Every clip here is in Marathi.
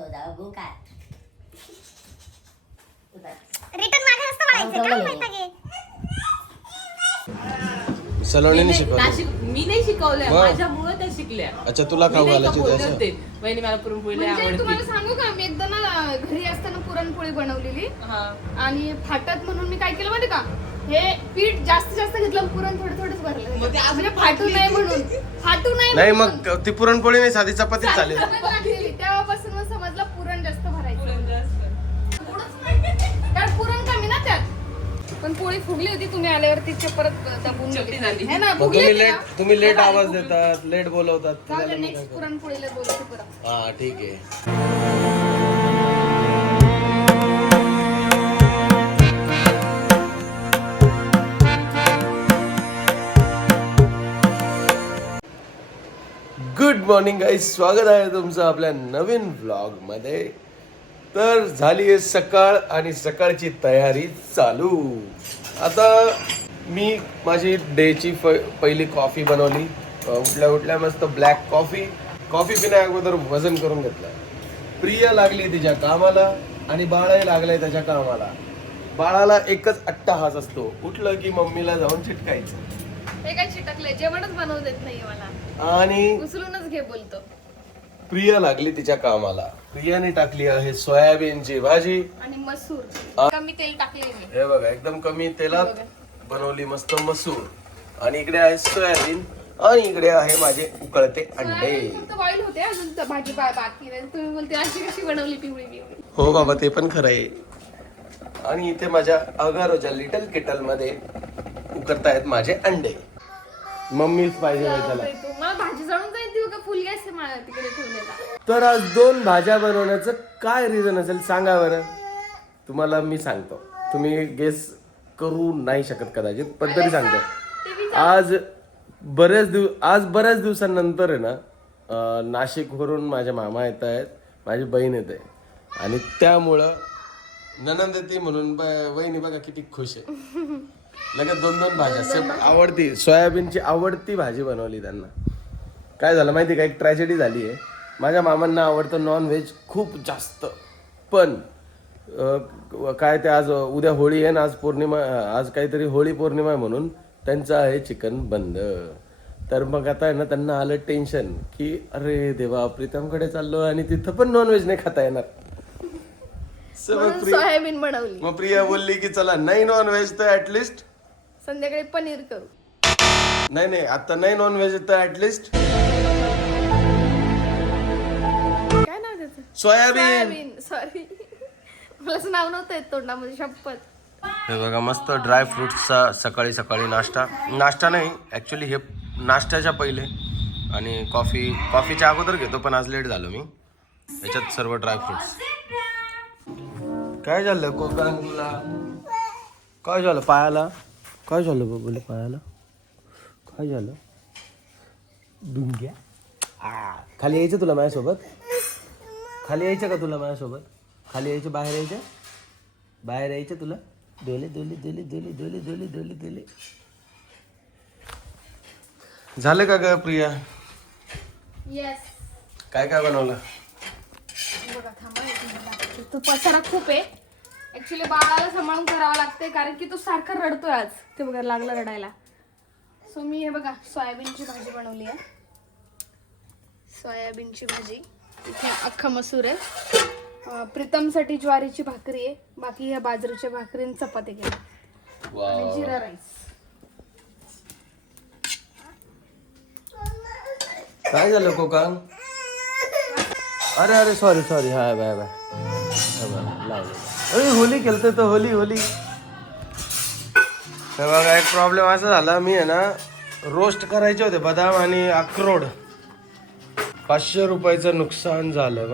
रिटर्न मागे नसतं म्हणायचं काय माहिती आहे? सलोनीने शिकवलं. मी नाही शिकवलंय, माझ्यामुळे त्या शिकल्या. अच्छा, तुला खाऊ घालायची होते वहिनी मला पुरणपोळी म्हणजे आवडते. तुम्हाला सांगू का, मी एकदा ना घरी असताना पुरणपोळी बनवलेली आणि फाटत म्हणून मी काय केलं माहिती का, हे पीठ जास्त घेतलं, पुरण थोडंच भरलं म्हणजे फाटू नये म्हणून. नाही मग ती पुरणपोळी नाही, साधी चपातीच चालेल. तेव्हापासून मग समजलं पुरण जास्त भरायचं, कारण पुरण कमी ना त्यात. पण पोळी फुगली होती, तुम्ही आल्यावरती परत दबून झाली. है ना, मग फुगली होती ना? तुम्ही लेट आवाज देतात, लेट बोलवतात. चालेल, नेक्स्ट पुरणपोळीला बोलवते परत. हा ठीक आहे. गुड मॉर्निंग गाईज, स्वागत आहे तुमचं आपल्या नवीन व्लॉग मध्ये. तर झाली आहे सकाळ आणि सकाळची तयारी चालू. आता मी माझी डेची पहिली कॉफी बनवली. उठल्या मस्त ब्लॅक कॉफी पिण्या अगोदर वजन करून घेतलं. प्रिया लागली तिच्या कामाला आणि बाळाही लागलाय त्याच्या कामाला. बाळाला एकच अट्टाहास असतो, उठलं की मम्मीला जाऊन चिटकायचं. हे काय चिटकलंय, जेवणच बनवू देत नाही मला आणि उचलूनच घे बोलतो. प्रिया लागली तिच्या कामाला. प्रियाने टाकली आहे सोयाबीनची भाजी आणि मसूर कमी तेल टाकले मी. हे बघा, एकदम कमी तेलात बनवली मस्त मसूर. आणि इकडे आहे सोयाबीन आणि इकडे आहे माझे उकळते अंडे. फक्त बॉईल होते, अजून तर भाजी बाकी नाही. तुम्ही बोलते अशी कशी बनवली पिवळी. हो बाबा, ते पण खरं आहे. आणि इथे माझ्या अगारोच्या लिटल केटल मध्ये उकळतायत माझे अंडे. मम्मीच पाहिजे त्याला. मला भाजी जळून जाईल ती, फुल गॅस आहे मला तिकडे ठेवलेला. तर आज 2 भाज्या बनवण्याचं काय रिझन असेल सांगा बरं. तुम्हाला मी सांगतो, तुम्ही गेस करू नाही शकत कदाचित, पण तरी सांगतो. आज बऱ्याच दिवसांनंतर आहे ना, नाशिकवरून माझे मामा येत आहेत, माझी बहीण येते आणि त्यामुळं ननंद येते म्हणून वहिनी बघा किती खुश आहे. लगेच 2 भाज्या आवडती, सोयाबीनची आवडती भाजी बनवली त्यांना. काय झालं माहिती का, एक ट्रॅजेडी झाली आहे. माझ्या मामांना आवडतं नॉनव्हेज खूप जास्त, पण काय ते आज उद्या होळी आहे ना, आज पौर्णिमा, आज काहीतरी होळी पौर्णिमा आहे म्हणून त्यांचं आहे चिकन बंद. तर मग आता आहे ना, त्यांना आलं टेन्शन की अरे देवा, प्रीतमकडे चाललो आणि तिथं पण नॉनव्हेज नाही खाता येणार. सोयाबीन बनवली. मग प्रिया बोलली की चला, नाही नॉनव्हेज तर ऍटलिस्ट संध्याकाळी पनीर करू. नाही आता नाही नॉनव्हेज तर ऍटलिस्ट काय नाव त्याचं? सोयाबीन. सॉरी, मला असं नाव नव्हतं येत तोंडामध्ये, शपथ. हे बघा, मस्त ड्राय फ्रुट्सचा सकाळी नाश्ता नाही ऍक्च्युली, हे नाश्त्याच्या पहिले. आणि कॉफीच्या अगोदर घेतो, पण आज लेट झालो मी. याच्यात सर्व ड्राय फ्रुट्स. काय झालं कोकणला, काय झालं पायाला, काय झालं बघले पायाला, काय झालं डुंग्या. खाली यायचं तुला माझ्यासोबत, खाली यायचं का तुला माझ्यासोबत, खाली यायचं, बाहेर यायचं तुला. दोले झालं का ग प्रिया? येस. काय बनवलं? बघा, थांबा एक मिनिट. तो पसारा खूप आहे ऍक्च्युली, बाळाला सांभाळून करावं लागते कारण की तो सारखा रडतोय. आज ते बघा लागला रडायला. सो मी हे बघा सोयाबीनची भाजी बनवली आहे. सोयाबीनची भाजी, इथे अख्खा मसूर आहे. प्रीतमसाठी ज्वारीची भाकरी आहे, बाकी ह्या बाजरीच्या भाकरीने चपाती केली आणि जिरा राईस. काय झालं कोकण? अरे सॉरी हाय बाय अरे होली खेळतोय तो, होली. तर बघा, एक प्रॉब्लेम असा झाला, मी आहे ना रोस्ट करायचे होते बदाम आणि अक्रोड. 500 रुपयाचं नुकसान झालं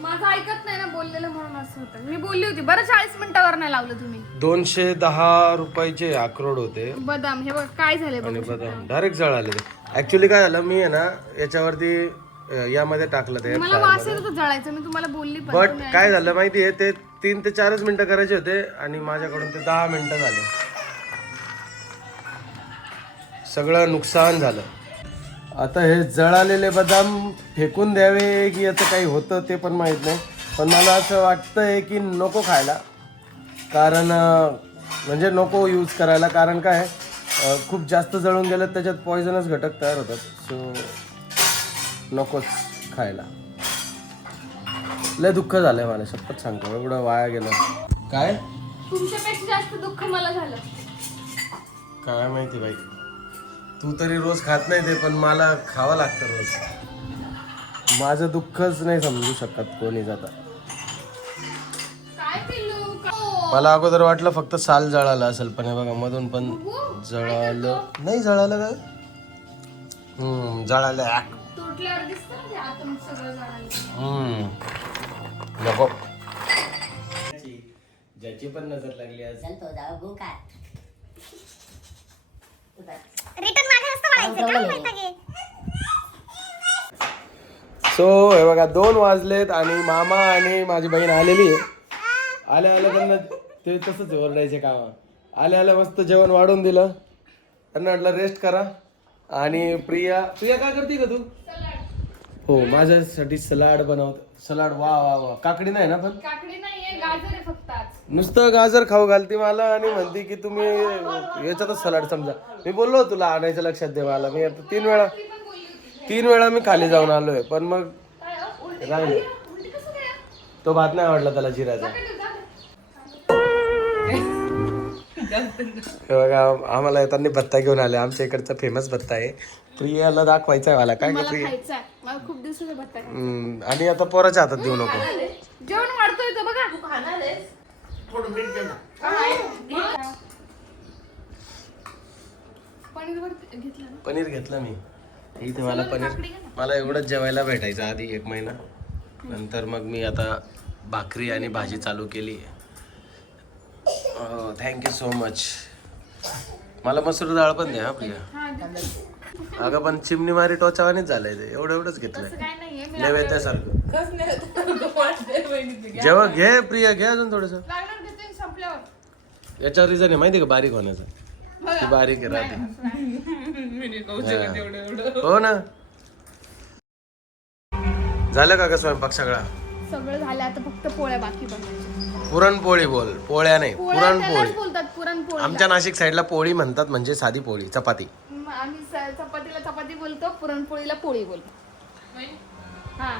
माझं ऐकत नाही ना बोललेलं, म्हणून असं होतं. मी बोलली होती बरं, 40 मिनिटावर नाही लावलं तुम्ही. 210 रुपयाचे अक्रोड होते बदाम. हे बघ काय झालंय आणि बदाम डायरेक्ट जळाले. ऍक्च्युली काय झालं, मी आहे ना याच्यावरती यामध्ये टाकलं ते, मला वास येत होता जळायचं, मी तुम्हाला बोलली. पण बट काय झालं माहितीये, ते 3 ते 4 मिनिटं करायचे होते आणि माझ्याकडून ते 10 मिनिटं झाले. सगळं नुकसान झालं. आता हे जळालेले बदाम फेकून द्यावे की याचं काही होतं ते पण माहीत नाही, पण मला असं वाटतंय की नको खायला, कारण म्हणजे नको यूज करायला, कारण काय खूप जास्त जळून गेलं त्याच्यात पॉयझनस घटक तयार होतात, सो नकोच खायला. लय दुःख झालंय मला, शपथ सांगतो, एवढं वाया गेलं. काय तुमच्यापेक्षा जास्त दुःख मला झालं. काय माहिती बाई, तू तरी रोज खात नाही ते, पण मला खावं लागतं रोज. माझं दुःखच नाही समजू शकत कोणी जाता. काय पिल्लू मला अगोदर वाटलं फक्त साल जळालं असेल, पण हे बघा मधून पण जळालं. नाही जळालं का? जळालं. तुटल्यावर दिसतं ना ते आतून सगळं जळालं. नको. ज्याची पण नजर लागली आज. रिटर्न मागे नसतं वळायचं काय माहिती आहे. सो हे बघा 2 वाजलेत आणि मामा आणि माझी बहीण आलेली आहे. आल्या आल्या त्यांना ते तसंच ओरडायचे कामा. आल्या आल्या मस्त जेवण वाढून दिलं, त्यांना म्हटलं रेस्ट करा. आणि प्रिया काय करते का तू? हो, माझ्यासाठी सलाड बनवत. सलाड वा वा वा. काकडी नाही ना? पण काकडी नाहीये, गाजर आहे फक्त आज. नुसतं गाजर खाऊ घालते मला आणि म्हणते की तुम्ही याच्यातच सलाड समजा. मी बोललो तुला आणायचं, लक्षात दे मला. मी आता 3 वेळा मी खाली जाऊन आलोय, पण मग राहिले. तो भात नाही आवडला त्याला जिराचा. हे बघा आम्हाला येताना भत्ता घेऊन आले, आमच्या इकडचा फेमस भत्ता आहे. प्रियाला दाखवायचा आहे मला. काय मला प्रिया? खायचा आहे. मला खूप दिवसाचा भत्ता आहे. आणि आता पोराच्या हातात देऊ नको. जेवण वाढतोय तो बघा. घेतलं ना. पनीर घेतलं मी इथे. मला एवढंच जेवायला भेटायचं आधी 1 महिना. नंतर मग मी आता भाकरी आणि भाजी चालू केली. Thank you so much. मला मसूर डाळ पण द्या प्रिया. अगं पण चिमणी मारी टोचावानीच झालंय ते. एवढंच घेतलंय काय नाहीये. मी नैवेद्यासारखं. जेव्हा घे प्रिया, घे अजून थोडस. लागणार देते संपल्यावर. याच्यावर रिझन आहे माहिती का बारीक होण्याचं. ती बारीक आहे राहते. हो ना. झालं का स्वयंपाक सगळा? सगळं झालं, आता फक्त पोळ्या बाकी बनवायच्या. पुरणपोळी बोल, पोळ्या नाही, पुरणपोळी. बोलतात पुरणपोळी. आमच्या नाशिक साईडला पोळी म्हणतात, म्हणजे साधी पोळी, चपाती. आम्ही चपातीला चपाती बोलतो, पुरणपोळीला पोळी बोलतो. हा.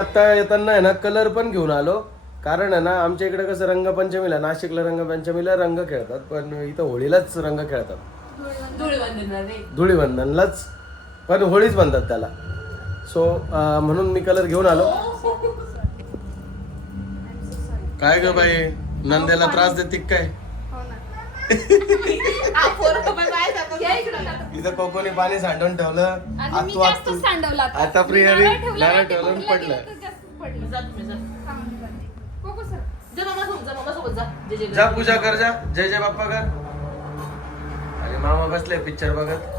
आता येताना आहे ना कलर पण घेऊन आलो, कारण आहे ना आमच्या इकडे कसं रंगपंचमीला, नाशिकला रंगपंचमीला रंग खेळतात, पण इथं होळीलाच रंग खेळतात. धुळीवंदनलाच, पण होळीच म्हणतात त्याला. सो म्हणून मी कलर घेऊन आलो. काय ग बाई, नंदेला त्रास देते काय? हो ना. इथं कोकोनी पाणी सांडून ठेवलं. आणि मी जास्त सांडवलं आता प्रियाने नारळ ठेवलं आणि पडलं. जा पूजा कर, जा जय जय बाप्पा कर. आणि मामा बसले पिक्चर बघत.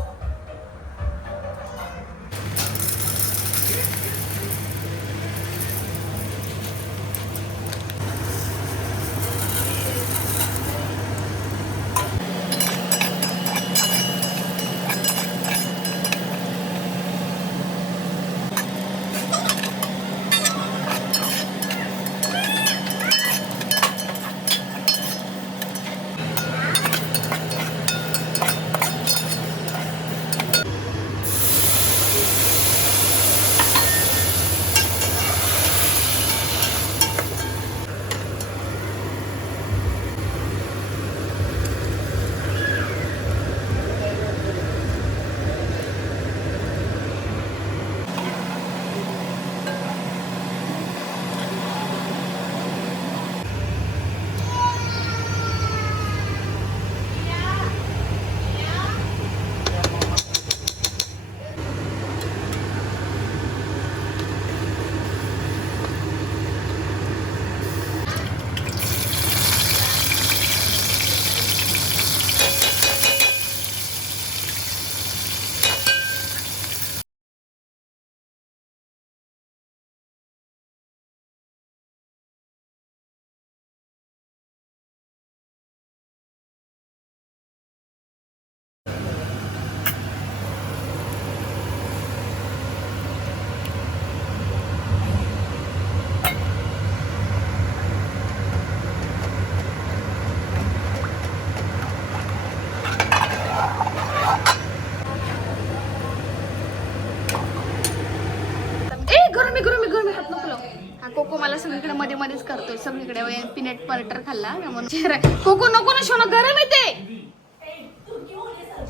कोको मला सगळीकडे मध्ये मध्येच करतोय सगळीकडे पीनट बटर खाल्ला म्हणून चेहरा कोको नको ना शोना गरम येते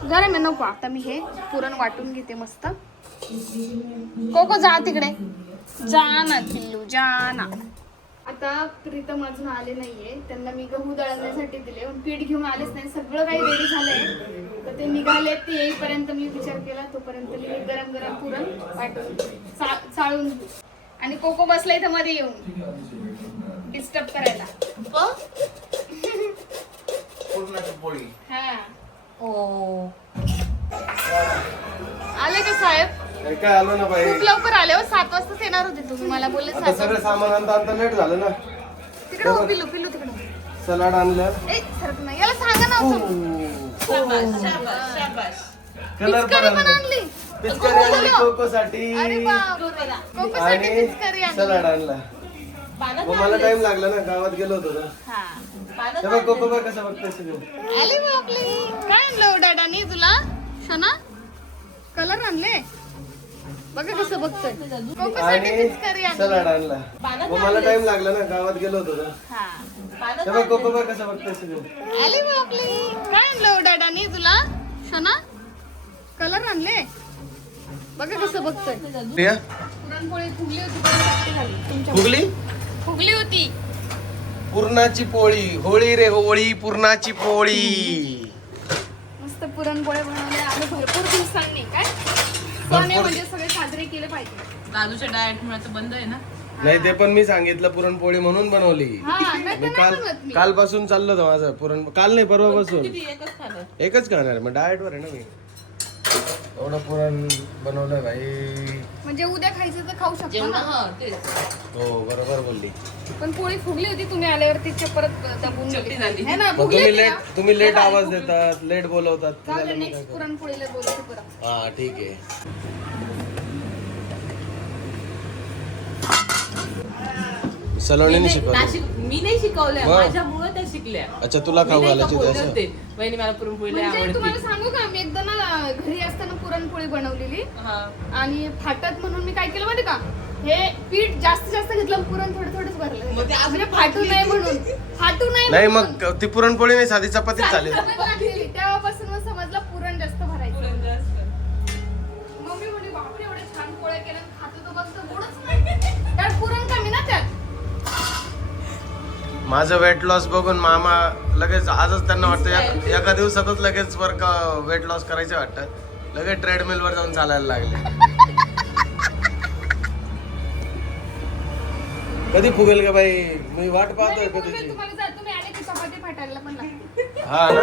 गरम आहे नको आता मी हे पुरण वाटून घेते मस्त कोको जा तिकडे जा ना पिल्लू जा ना आता प्रीतम अजून आले नाहीये त्यांना मी गहू दळण्यासाठी दिले पण पीठ घेऊन आलेच नाही सगळं काही रेडी झालंय तर ते निघाले ते येईपर्यंत मी विचार केला तोपर्यंत मी गरम गरम पुरण वाटून चाळून आणि कोको बसला इथं मध्ये येऊन डिस्टर्ब करायला हा आले का साहेब काय आलो ना बाई खूप लवकर आले हो 7 वाजताच येणार होते तुम्ही मला बोलले आता सगळं सामान आणता लेट झालं ना तिकडे हो पिल्लू पिल्लू तिकडे सलाड आणलं ए सरत नाही याला सांगा ना कलर पिचकारी पण आणली पिचकारी आणली कोको साठी अरे बापरे कोको साठी आणि पिचकारी आणली सलाड आणला मग मला टाइम लागला ना गावात गेलो होतो ना हा तेव्हा कोको बघ कसं बघतोय सगळं आली बापले काय आणलं डाडानी तुला शना कलर आणले बघा कसं बघतोय कोको साठी आणि पिचकारी आणली सलाड आणला मग मला टाइम लागला ना गावात गेलो होतो ना हा तेव्हा कोको बघ कसं बघतोय सगळं आली बापले काय आणलं डाडानी तुला शना कलर आणले बघा कसं बघतोय प्रिया पुरणपोळी फुगली होती पण जास्त झाली तुमच्या फुगली फुगली होती पुरणाची पोळी होळी रे होळी पुरणाची पोळी मस्त पुरणपोळ्या बनवल्या आणि भरपूर दिवसांनी काय सण आहे म्हणजे सगळे साजरे केले पाहिजे दादूच्या डाएट मुळे तर बंद आहे ना नाही ते पण मी सांगितलं पुरणपोळी म्हणून बनवली हा नाही मी तर काल नाही बनवत मी. कालपासून चाललं होतं माझं पुरण काल नाही परवापासून किती एकच खाल्लं एकच खाणार मग डाएट वर आहे ना मी एवढं पुरण बनवलंय भाई म्हणजे उद्या खायचं तर खाऊ शकतो जेवण ना हा तेच हो बरोबर बोलली पण पोळी फुगली होती तुम्ही आल्यावरती ते परत दबून चपटी गेली. झाली. है ना मग फुगली तुम्ही होती लेट ना? तुम्ही लेट आवाज देतात लेट बोलवतात जाऊ त्याला दे, मी काय नेक्स्ट करू? पुरणपोळीला बोलते परत हा ठीक आहे सलोनीने शिकवलं नाशिक मी नाही शिकवल्या वा. माझ्यामुळे त्या शिकल्या अच्छा तुला मी खाऊ नाही का घालायची बोलले त्याचं होते वहिनी मला पुरणपोळी लय म्हणजे तुम्हाला आवडते सांगू का मी एकदा ना घरी असताना पुरणपोळी बनवलेली हा आणि फाटत म्हणून मी काय केलं माहिती का हे पीठ जास्त घेतलं पुरण थोडंच भरलं मग ते अजून म्हणजे फाटू नये म्हणून फाटू नये नाही म्हणून. मग ती पुरणपोळी नाही साधी चपातीच चालेल सवय लागलेली. तेव्हापासून मग समजलं पुरण जास्त भरायचं पुरण जास्त. मम्मी म्हणे बापरे एवढे छान पोळ्या केल्या खातो तो बघतो गोडच नाही कारण पुरण कमी ना त्यात माझं वेट लॉस बघून मामा लगेच आजच त्यांना वाटतं एका दिवसातच लगेच वेट लॉस करायचं वाटतं लगेच ट्रेडमिल वर जाऊन चालायला लागले कधी फुगेल का बाई मी वाट पाहतोय नाही, कधीची तुम्ही आले की चपाती फाटायला पण लागते हा ना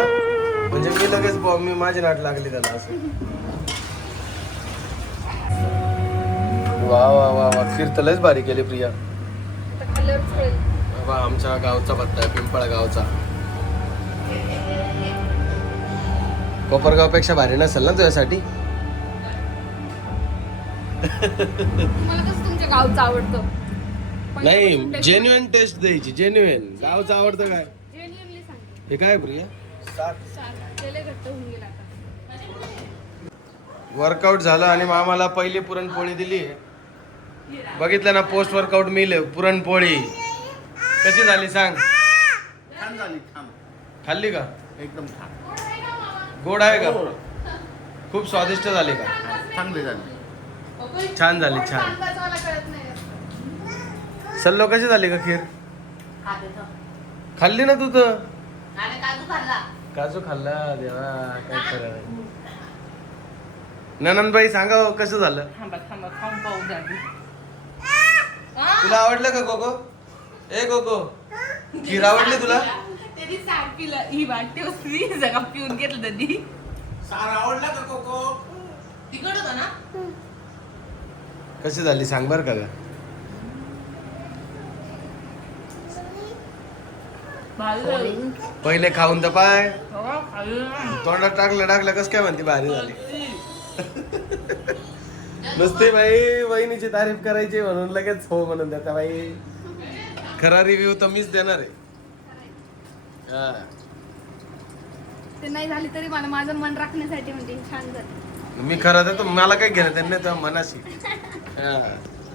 म्हणजे मी लगेच मी माझी नाट लागली त्याला असं वा वा वा वा खीर तर लयच भारी केली प्रिया आता खाल्ल्यावरच कळेल. बाबा आमच्या गावचा पत्ता आहे पिंपळा गावचा कोपरगाव पेक्षा भारी नसेल ना तुझ्यासाठी तुम्हाला कसं तुमच्या गावचं आवडतं नाही जेन्युइन टेस्ट द्यायची जेन्युइन गावचं आवडतं काय जेन्युइनली सांगते हे काय प्रिया गेले घट्ट होऊन गेला आता वर्कआउट झालं आणि मामाला पहिली पुरणपोळी दिली बघितलं ना पोस्ट वर्कआउट मिल पुरणपोळी कशी झाली सांग छान झाली छान खाल्ली का एकदम छान गोड आहे का खूप स्वादिष्ट झाली का चांगली झाली छान झाली छान अंदाजाला कळत नाही सल्लो कशी झाली का खीर खाते तो. खाल्ली ना तू तर आणि काजू खाल्ला काजू खाल्ला देवा काय खरं ननंदबाई सांगा हो, कसं झालं थांबा खाऊन पाहू द्या आधी. तुला आवडलं का कोको ए कोको खीर आवडली तुला त्यांनी सांग पिलं ही वाटते होती जगा पिऊन घेतलं त्यांनी सार आवडला का कोको तिकड होतं ना कशी झाली सांग बर का ग? भारी झाली. पहिले खाऊन तर पाय हो, खाल्लं. तोंडात टाकलं कस काय म्हणते भारी झाली नुसती बाई वहिनीची तारीफ करायची म्हणून लगेच हो म्हणून देता बाई खरा रिव्ह्यू तर मीच देणार आहे हा. ते नाही झाली तरी मला माझं मन राखण्यासाठी म्हणजे छान झालं मी खरं देतो मला काय घेणं त्यांनी तर मनाशी हा.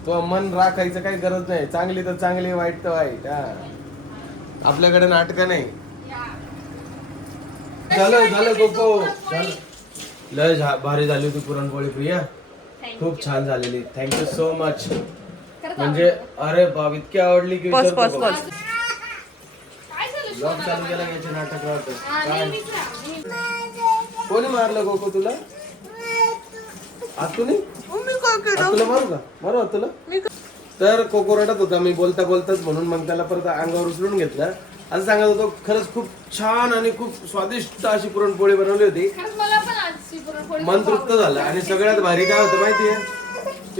तो मन राखायचं काही गरज नाही. चांगली तर चांगली, वाईट तर वाईट. हा, आपल्याकडे नाटकं नाही. झालं कोको झालं. लय भारी झाली होती पुरणपोळी प्रिया, खूप छान झालेली. Thank you so much. म्हणजे अरे बाप, इतकी आवडली की पॉज विचारतो पॉज बघ. पॉज. काय झालं ब्लॉग चालू केला की याचे नाटक राहतं. हा, काय नेहमीच ना. कोणी मारलं कोको तुला? आतुने? तुला मारू का? मारू तुला? तर कोको रडत होता, मी बोलता बोलताच, म्हणून मग त्याला परत अंगावर उचलून घेतलं. असं सांगत होतो, खरंच खूप छान आणि खूप स्वादिष्ट अशी पुरणपोळी बनवली होती. खरंच मला पण आजची पुरणपोळी मन खूप तृप्त झालं. आणि सगळ्यात भारी काय होतं माहितीये,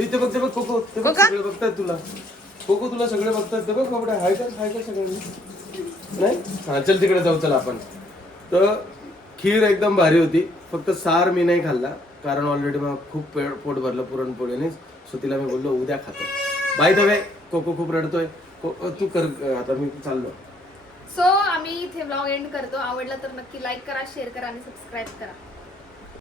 इथे बघ, ते बघ कोको, ते बघ सगळे बघतात तुला. कोको तुला सगळे बघतात. ते बघ कपडे हाय का सगळ्यांनी नाही. हा चल तिकडे जाऊ. चल आपण. तर खीर एकदम भारी होती. फक्त सार मी नाही खाल्ला, कारण ऑलरेडी मला खूप पोट भरलं पुरणपोळीने. सो तिला मी बोललो उद्या खातो. बाय द वे कोको खूप रडतोय. तू कर आता, मी चाललो. सो आम्ही इथे ब्लॉग एंड करतो. आवडला तर नक्की लाईक करा, शेअर करा आणि सबस्क्राईब करा.